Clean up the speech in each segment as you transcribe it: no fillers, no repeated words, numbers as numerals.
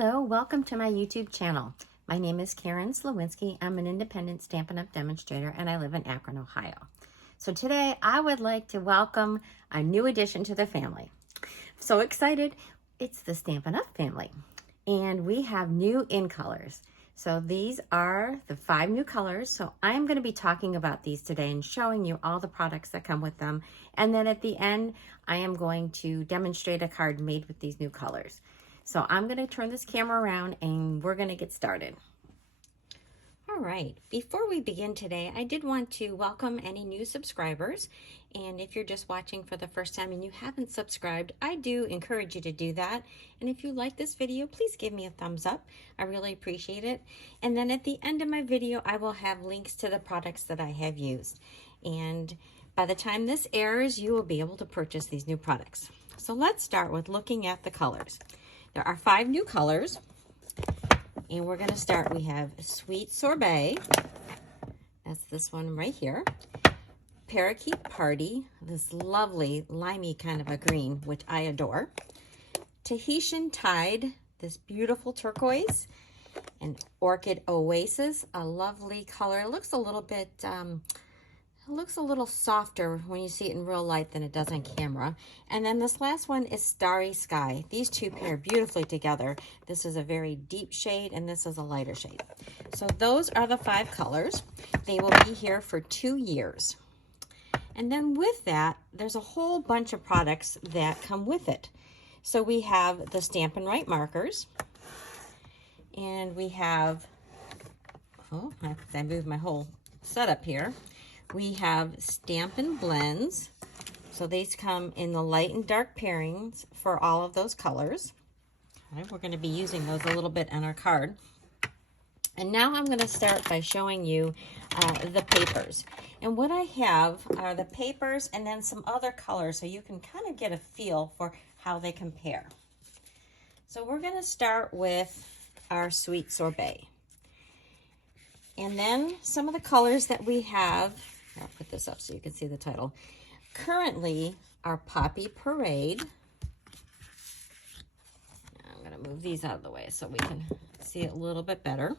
Hello, welcome to my YouTube channel. My name is Karen Sliwinski. I'm an independent Stampin' Up! Demonstrator and I live in Akron, Ohio. So today I would like to welcome a new addition to the family. So excited, it's the Stampin' Up! Family. And we have new in colors. So these are the 5 new colors. So I'm going to be talking about these today and showing you all the products that come with them. And then at the end, I am going to demonstrate a card made with these new colors. So I'm going to turn this camera around and we're going to get started. All right, before we begin today, I did want to welcome any new subscribers. And if you're just watching for the first time and you haven't subscribed, I do encourage you to do that. And if you like this video, please give me a thumbs up. I really appreciate it. And then at the end of my video, I will have links to the products that I have used. And by the time this airs, you will be able to purchase these new products. So let's start with looking at the colors. There are 5 new colors, and we're going to start. We have Sweet Sorbet, that's this one right here. Parakeet Party, this lovely limey kind of a green, which I adore. Tahitian Tide, this beautiful turquoise. And Orchid Oasis, a lovely color. It looks a little bit, softer when you see it in real light than it does on camera. And then this last one is Starry Sky. These two pair beautifully together. This is a very deep shade and this is a lighter shade. So those are the 5 colors. They will be here for 2 years. And then with that, there's a whole bunch of products that come with it. So we have the Stampin' Right markers. And we have, oh, I moved my whole setup here. We have Stampin' Blends. So these come in the light and dark pairings for all of those colors. Okay, we're going to be using those a little bit on our card. And now I'm going to start by showing you the papers. And what I have are the papers and then some other colors so you can kind of get a feel for how they compare. So we're going to start with our Sweet Sorbet. And then some of the colors that we have, I'll put this up so you can see the title. Currently, our Poppy Parade. I'm going to move these out of the way so we can see it a little bit better.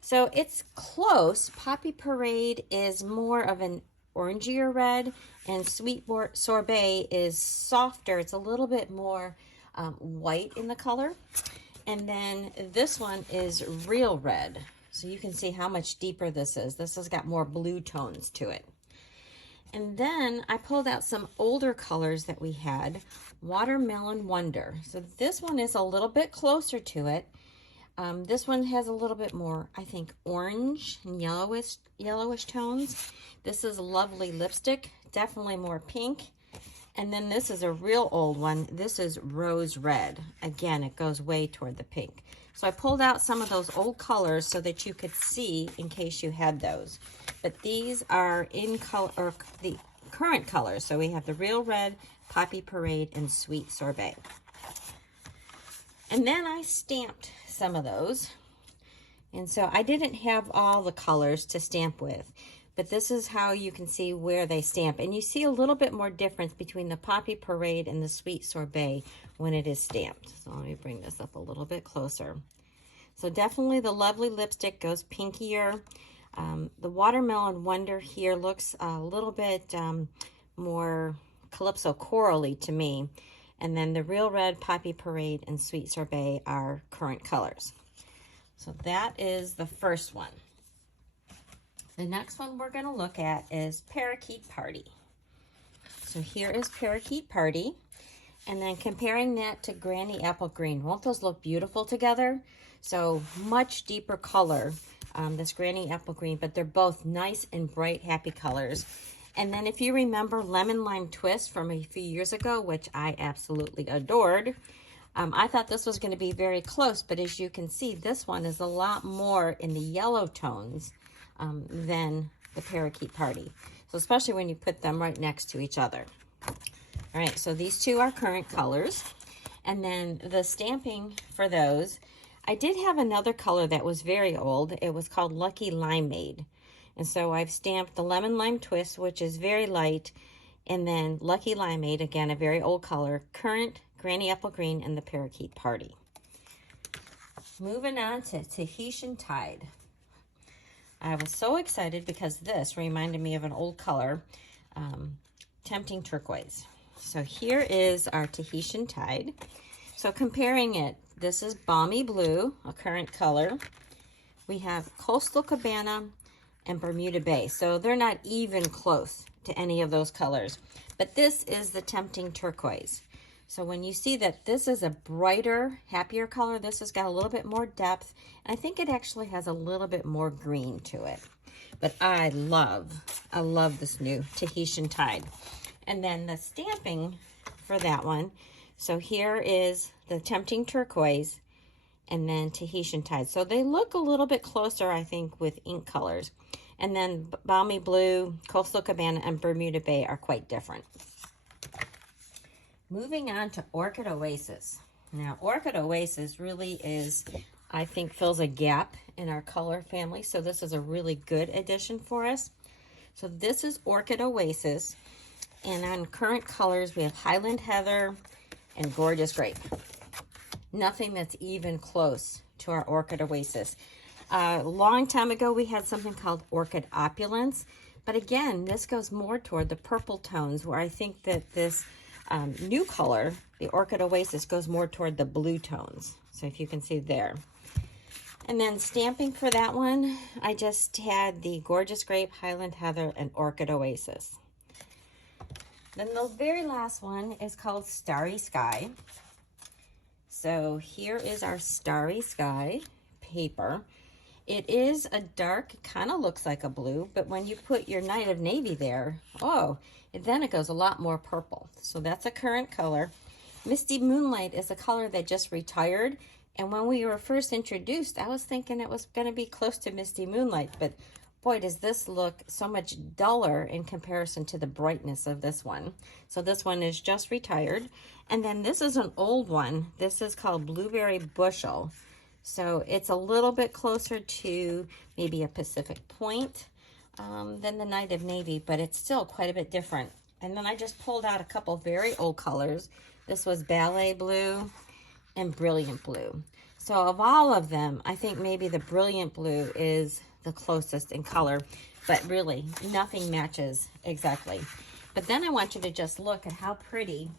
So it's close. Poppy Parade is more of an orangier red, and Sweet Sorbet is softer. It's a little bit more white in the color. And then this one is real red. So you can see how much deeper this is. This has got more blue tones to it. And then I pulled out some older colors that we had. Watermelon Wonder. So this one is a little bit closer to it. This one has a little bit more, I think, orange and yellowish tones. This is lovely lipstick, definitely more pink. And then this is a real old one. This is Rose Red. Again, it goes way toward the pink. So I pulled out some of those old colors so that you could see in case you had those. But these are in color, or the current colors. So we have the Real Red, Poppy Parade, and Sweet Sorbet. And then I stamped some of those. And so I didn't have all the colors to stamp with. But this is how you can see where they stamp. And you see a little bit more difference between the Poppy Parade and the Sweet Sorbet when it is stamped. So let me bring this up a little bit closer. So definitely the lovely lipstick goes pinkier. The Watermelon Wonder here looks a little bit more Calypso corally to me. And then the Real Red, Poppy Parade, and Sweet Sorbet are current colors. So that is the first one. The next one we're going to look at is Parakeet Party. So here is Parakeet Party. And then comparing that to Granny Apple Green. Won't those look beautiful together? So much deeper color, this Granny Apple Green, but they're both nice and bright, happy colors. And then if you remember Lemon Lime Twist from a few years ago, which I absolutely adored, I thought this was going to be very close, but as you can see, this one is a lot more in the yellow tones than the Parakeet Party. So especially when you put them right next to each other. All right, so these two are current colors. And then the stamping for those, I did have another color that was very old. It was called Lucky Limeade. And so I've stamped the Lemon Lime Twist, which is very light, and then Lucky Limeade, again, a very old color, current Granny Apple Green, and the Parakeet Party. moving on to Tahitian Tide. I was so excited because this reminded me of an old color, Tempting Turquoise. So here is our Tahitian Tide. So comparing it, this is Balmy Blue, a current color. We have Coastal Cabana and Bermuda Bay. So they're not even close to any of those colors. But this is the Tempting Turquoise. So when you see that this is a brighter, happier color, this has got a little bit more depth. And I think it actually has a little bit more green to it. But I love this new Tahitian Tide. And then the stamping for that one. So here is the Tempting Turquoise and then Tahitian Tide. So they look a little bit closer, I think, with ink colors. And then Balmy Blue, Coastal Cabana, and Bermuda Bay are quite different. Moving on to Orchid Oasis. Now, Orchid Oasis really is, I think, fills a gap in our color family. So this is a really good addition for us. So this is Orchid Oasis. And on current colors, we have Highland Heather and Gorgeous Grape. Nothing that's even close to our Orchid Oasis. A long time ago, we had something called Orchid Opulence. But again, this goes more toward the purple tones, where I think that this new color, the Orchid Oasis, goes more toward the blue tones. So if you can see there. And then stamping for that one, I just had the Gorgeous Grape, Highland Heather, and Orchid Oasis. Then the very last one is called Starry Sky. So here is our Starry Sky paper. It is a dark, kind of looks like a blue, but when you put your Night of Navy there, then it goes a lot more purple. So that's a current color. Misty Moonlight is a color that just retired. And when we were first introduced, I was thinking it was going to be close to Misty Moonlight, but boy, does this look so much duller in comparison to the brightness of this one. So this one is just retired. And then this is an old one. This is called Blueberry Bushel. So it's a little bit closer to maybe a Pacific Point than the Night of Navy, but it's still quite a bit different. And then I just pulled out a couple very old colors. This was Ballet Blue and Brilliant Blue. So of all of them, I think maybe the Brilliant Blue is the closest in color, but really nothing matches exactly. But then I want you to just look at how pretty,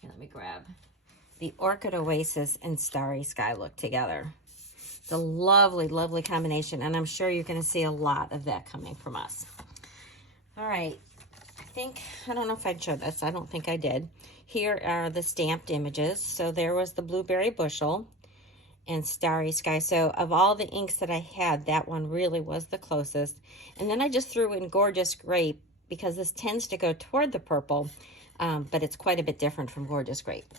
here, let me grab, the Orchid Oasis and Starry Sky look together. It's a lovely, lovely combination, and I'm sure you're going to see a lot of that coming from us. All right, I don't know if I'd show this. I don't think I did. Here are the stamped images. So there was the Blueberry Bushel and Starry Sky. So of all the inks that I had, that one really was the closest. And then I just threw in Gorgeous Grape because this tends to go toward the purple, but it's quite a bit different from Gorgeous Grape.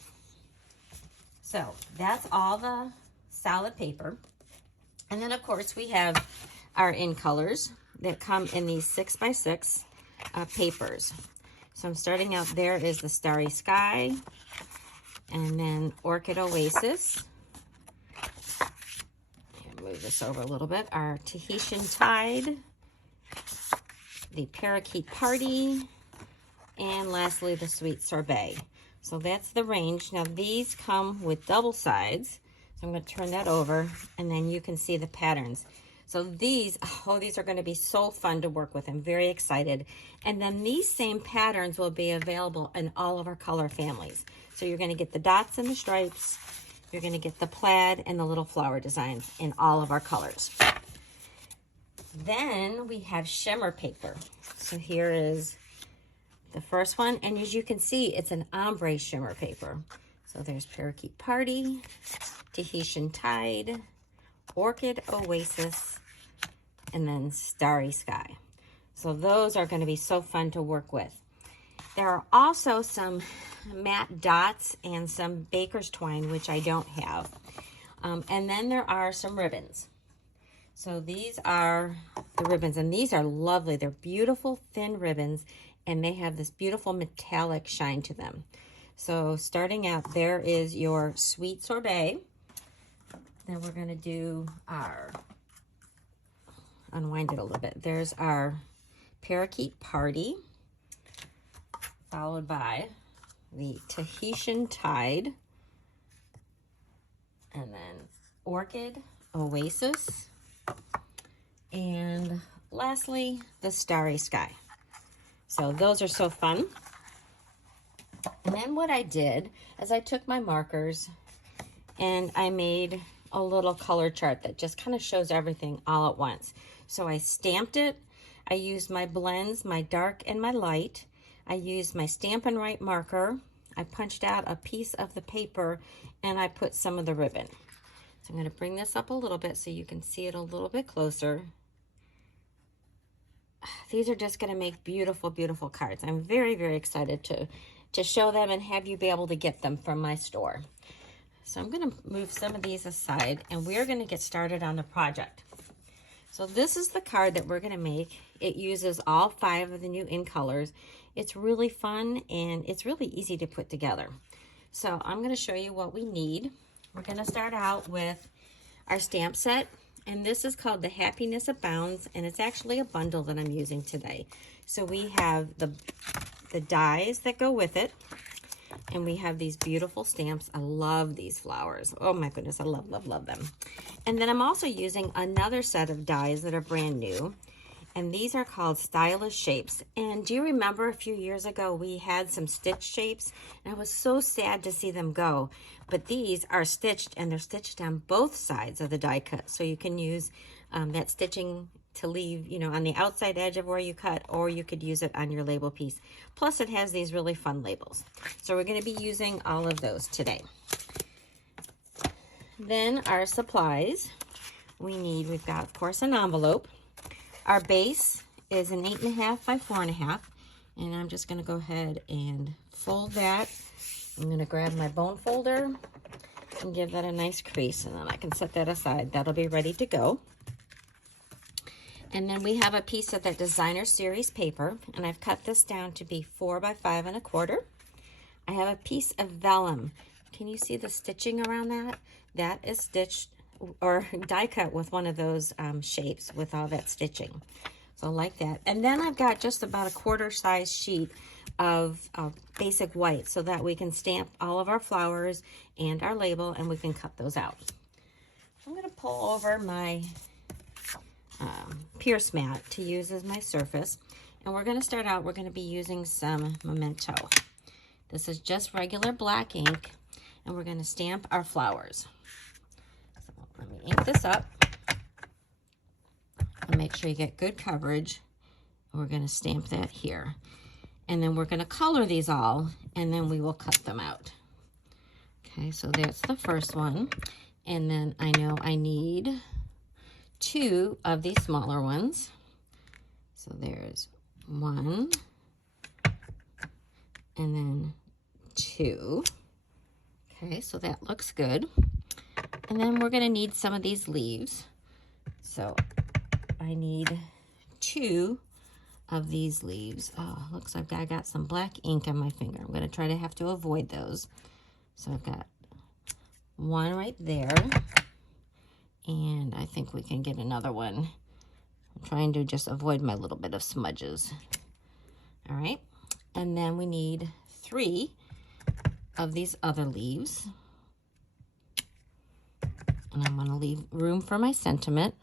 So that's all the solid paper. And then of course we have our in colors that come in these 6x6 papers. So I'm starting out, there is the Starry Sky, and then Orchid Oasis. Move this over a little bit. Our Tahitian Tide, the Parakeet Party, and lastly the Sweet Sorbet. So that's the range. Now these come with double sides. So I'm going to turn that over, and then you can see the patterns. So these are going to be so fun to work with. I'm very excited. And then these same patterns will be available in all of our color families. So you're going to get the dots and the stripes. You're going to get the plaid and the little flower designs in all of our colors. Then we have shimmer paper. So here is the first one. And as you can see, it's an ombre shimmer paper. So there's Parakeet Party, Tahitian Tide, Orchid Oasis, and then Starry Sky. So those are going to be so fun to work with. There are also some matte dots and some baker's twine, which I don't have. And then there are some ribbons. So these are the ribbons, and these are lovely. They're beautiful, thin ribbons, and they have this beautiful metallic shine to them. So starting out, there is your Sweet Sorbet. Then we're going to do our, unwind it a little bit. There's our Parakeet Party, followed by the Tahitian Tide, and then Orchid Oasis. And lastly, the Starry Sky. So those are so fun. And then what I did is I took my markers and I made a little color chart that just kind of shows everything all at once. So I stamped it. I used my blends, my dark and my light. I used my Stampin' Up marker. I punched out a piece of the paper and I put some of the ribbon. So I'm going to bring this up a little bit so you can see it a little bit closer. These are just going to make beautiful, beautiful cards. I'm very, very excited to show them and have you be able to get them from my store. So I'm going to move some of these aside and we're going to get started on the project. So this is the card that we're going to make. It uses all 5 of the new in colors. It's really fun and it's really easy to put together. So I'm going to show you what we need. We're going to start out with our stamp set. And this is called the Happiness Abounds, and it's actually a bundle that I'm using today. So we have the dies that go with it, and we have these beautiful stamps. I love these flowers. Oh my goodness, I love, love, love them. And then I'm also using another set of dies that are brand new, and these are called Stylish Shapes. And do you remember a few years ago we had some stitch shapes, and I was so sad to see them go. But these are stitched, and they're stitched on both sides of the die cut. So you can use that stitching to leave, you know, on the outside edge of where you cut, or you could use it on your label piece. Plus it has these really fun labels. So we're going to be using all of those today. Then our supplies. We've got, of course, an envelope. Our base is an 8.5 by 4.5. And I'm just going to go ahead and fold that. I'm going to grab my bone folder and give that a nice crease, and then I can set that aside. That'll be ready to go. And then we have a piece of that Designer Series paper, and I've cut this down to be 4 by 5.25. I have a piece of vellum. Can you see the stitching around that? That is stitched or die cut with one of those shapes with all that stitching. So I like that. And then I've got just about a 1/4 size sheet of basic white so that we can stamp all of our flowers and our label, and we can cut those out. I'm going to pull over my Pierce mat to use as my surface, and we're going to start out, we're going to be using some Memento. This is just regular black ink, and we're going to stamp our flowers. So let me ink this up and make sure you get good coverage. We're going to stamp that here. And then we're going to color these all, and then we will cut them out. Okay, so that's the first one. And then I know I need 2 of these smaller ones. So there's 1, and then 2. Okay, so that looks good. And then we're going to need some of these leaves. So I need 2 of these leaves. Oh, looks like I got some black ink on my finger. I'm going to try to have to avoid those. So I've got 1 right there. And I think we can get another one. I'm trying to just avoid my little bit of smudges. All right. And then we need 3 of these other leaves. And I'm going to leave room for my sentiment.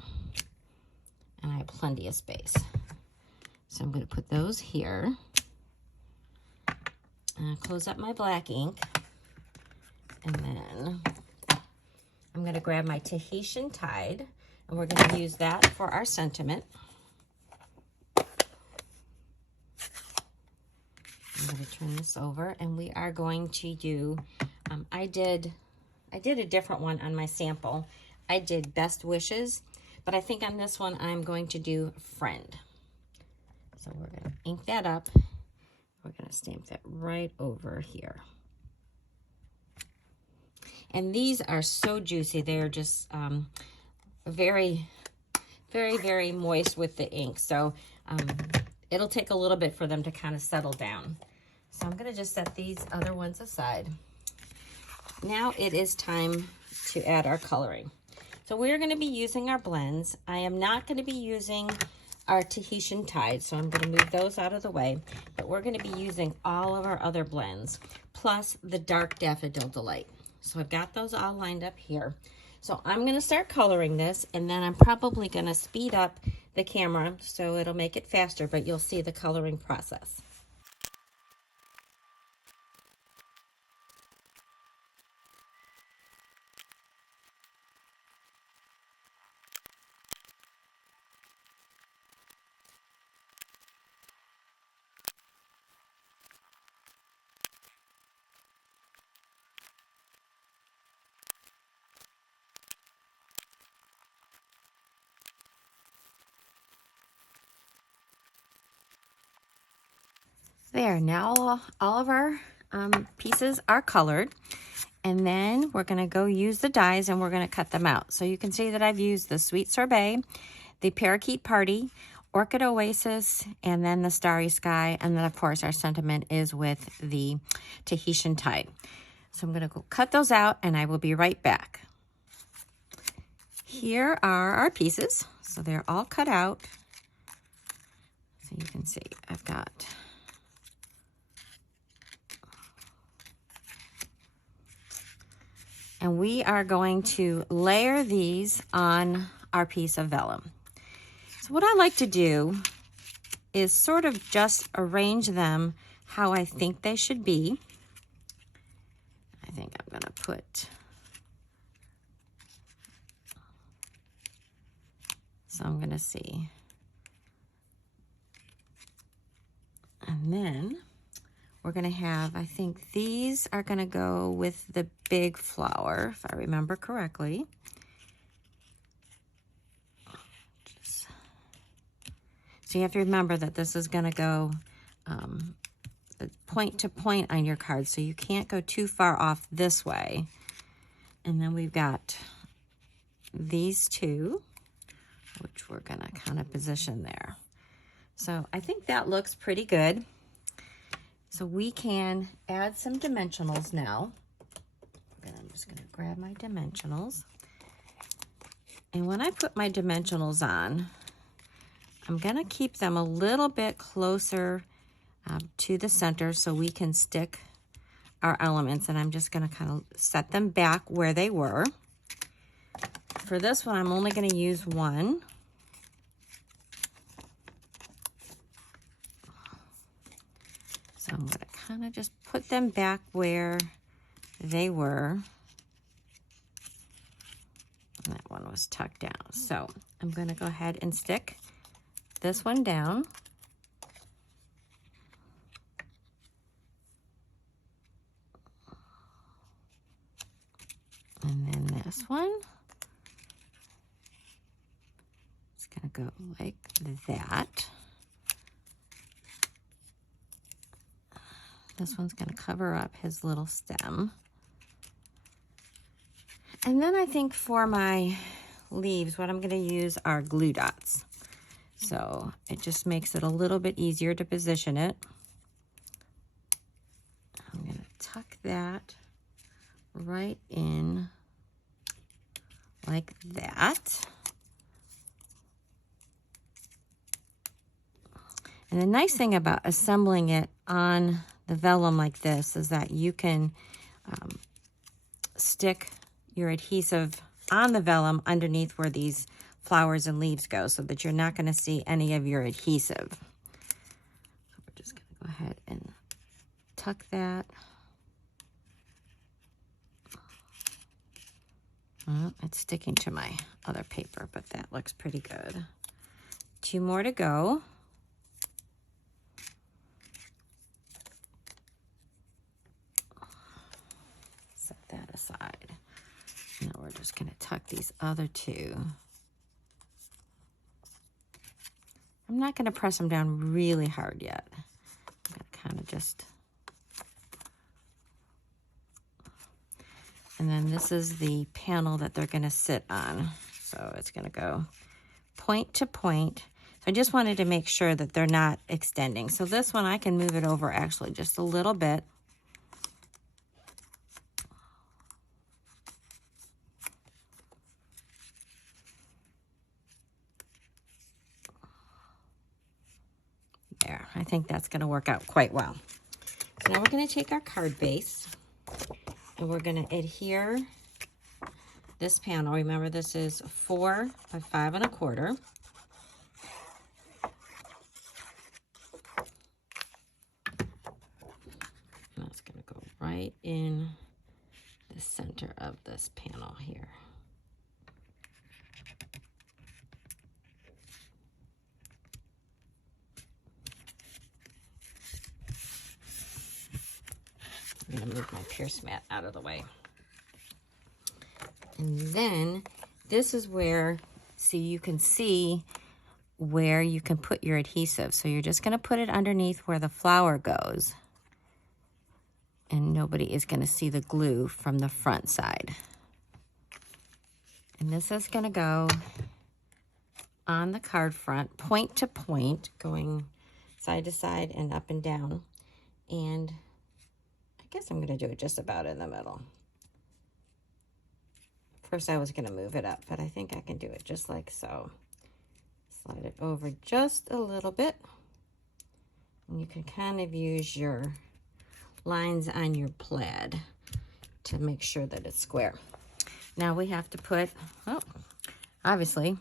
And I have plenty of space. So I'm going to put those here. And I'll close up my black ink. And then I'm going to grab my Tahitian Tide. And we're going to use that for our sentiment. I'm going to turn this over. And we are going to do, I did a different one on my sample. I did Best Wishes. But I think on this one, I'm going to do Friend. So we're going to ink that up. We're going to stamp that right over here. And these are so juicy. They're just very, very, very moist with the ink. So it'll take a little bit for them to kind of settle down. So I'm going to just set these other ones aside. Now it is time to add our coloring. So we're going to be using our blends. I am not going to be using our Tahitian Tide, so I'm going to move those out of the way. But we're going to be using all of our other blends, plus the Dark Daffodil Delight. So I've got those all lined up here. So I'm going to start coloring this, and then I'm probably going to speed up the camera so it'll make it faster, but you'll see the coloring process. There, now all of our pieces are colored, and then we're going to go use the dies and we're going to cut them out. So you can see that I've used the Sweet Sorbet, the Parakeet Party, Orchid Oasis, and then the Starry Sky, and then of course our sentiment is with the Tahitian Tide. So I'm going to go cut those out and I will be right back. Here are our pieces. So they're all cut out. So you can see I've got and we are going to layer these on our piece of vellum. So what I like to do is sort of just arrange them how I think they should be. I think I'm going to put, so I'm going to see. And then we're going to have, I think these are going to go with the big flower, if I remember correctly. So you have to remember that this is going to go point to point on your card, so you can't go too far off this way. And then we've got these two, which we're going to kind of position there. So I think that looks pretty good. So we can add some dimensionals now. And I'm just going to grab my dimensionals. And when I put my dimensionals on, I'm going to keep them a little bit closer to the center so we can stick our elements. And I'm just going to kind of set them back where they were. For this one, I'm only going to use one. So I'm going to kind of just put them back where they were. And that one was tucked down. So I'm going to go ahead and stick this one down. And then this one. It's going to go like that. This one's going to cover up his little stem. And then I think for my leaves, what I'm going to use are glue dots. So it just makes it a little bit easier to position it. I'm going to tuck that right in like that. And the nice thing about assembling it on the vellum like this is that you can stick your adhesive on the vellum underneath where these flowers and leaves go so that you're not going to see any of your adhesive. So we're just going to go ahead and tuck that. Well, it's sticking to my other paper, but that looks pretty good. 2 more to go. That aside. Now we're just going to tuck these other 2. I'm not going to press them down really hard yet. I'm going to kind of just... And then this is the panel that they're going to sit on. So it's going to go point to point. So I just wanted to make sure that they're not extending. So this one I can move it over actually just a little bit. There, I think that's going to work out quite well. So now we're going to take our card base and we're going to adhere this panel. Remember, this is 4 by 5 1/4. And that's going to go right in the center of this panel here. I'm going to move my pierce mat out of the way. And then this is where, see, you can see where you can put your adhesive. So you're just going to put it underneath where the flower goes. And nobody is going to see the glue from the front side. And this is going to go on the card front, point to point, going side to side and up and down. And I guess I'm going to do it just about in the middle. First I was going to move it up, but I think I can do it just like so. Slide it over just a little bit. And you can kind of use your lines on your plaid to make sure that it's square. Now we have to put, oh, obviously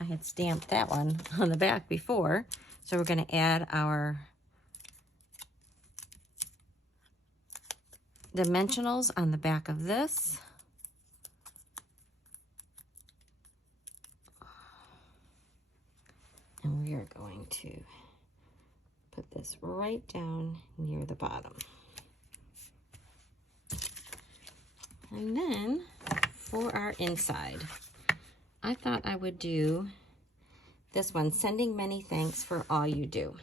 I had stamped that one on the back before. So we're going to add our dimensionals on the back of this. And we are going to put this right down near the bottom. And then for our inside, I thought I would do this one, sending many thanks for all you do.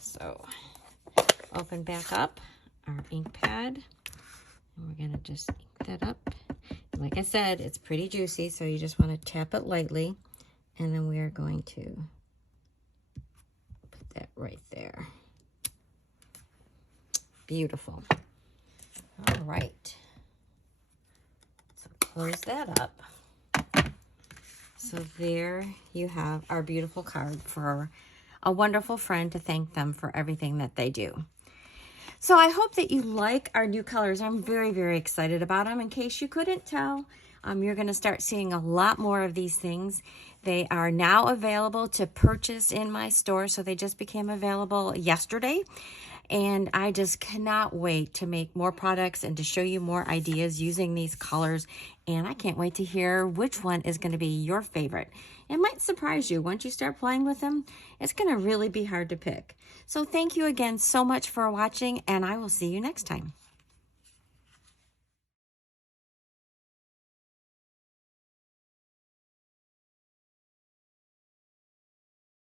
So open back up our ink pad, and we're gonna just ink that up. Like I said, it's pretty juicy, so you just want to tap it lightly, and then we are going to put that right there. Beautiful. All right. So close that up. So there you have our beautiful card for a wonderful friend to thank them for everything that they do. So I hope that you like our new colors. I'm very, very excited about them. In case you couldn't tell, you're going to start seeing a lot more of these things. They are now available to purchase in my store. So they just became available yesterday. And I just cannot wait to make more products and to show you more ideas using these colors. And I can't wait to hear which one is going to be your favorite. It might surprise you. Once you start playing with them, it's going to really be hard to pick. So thank you again so much for watching, and I will see you next time.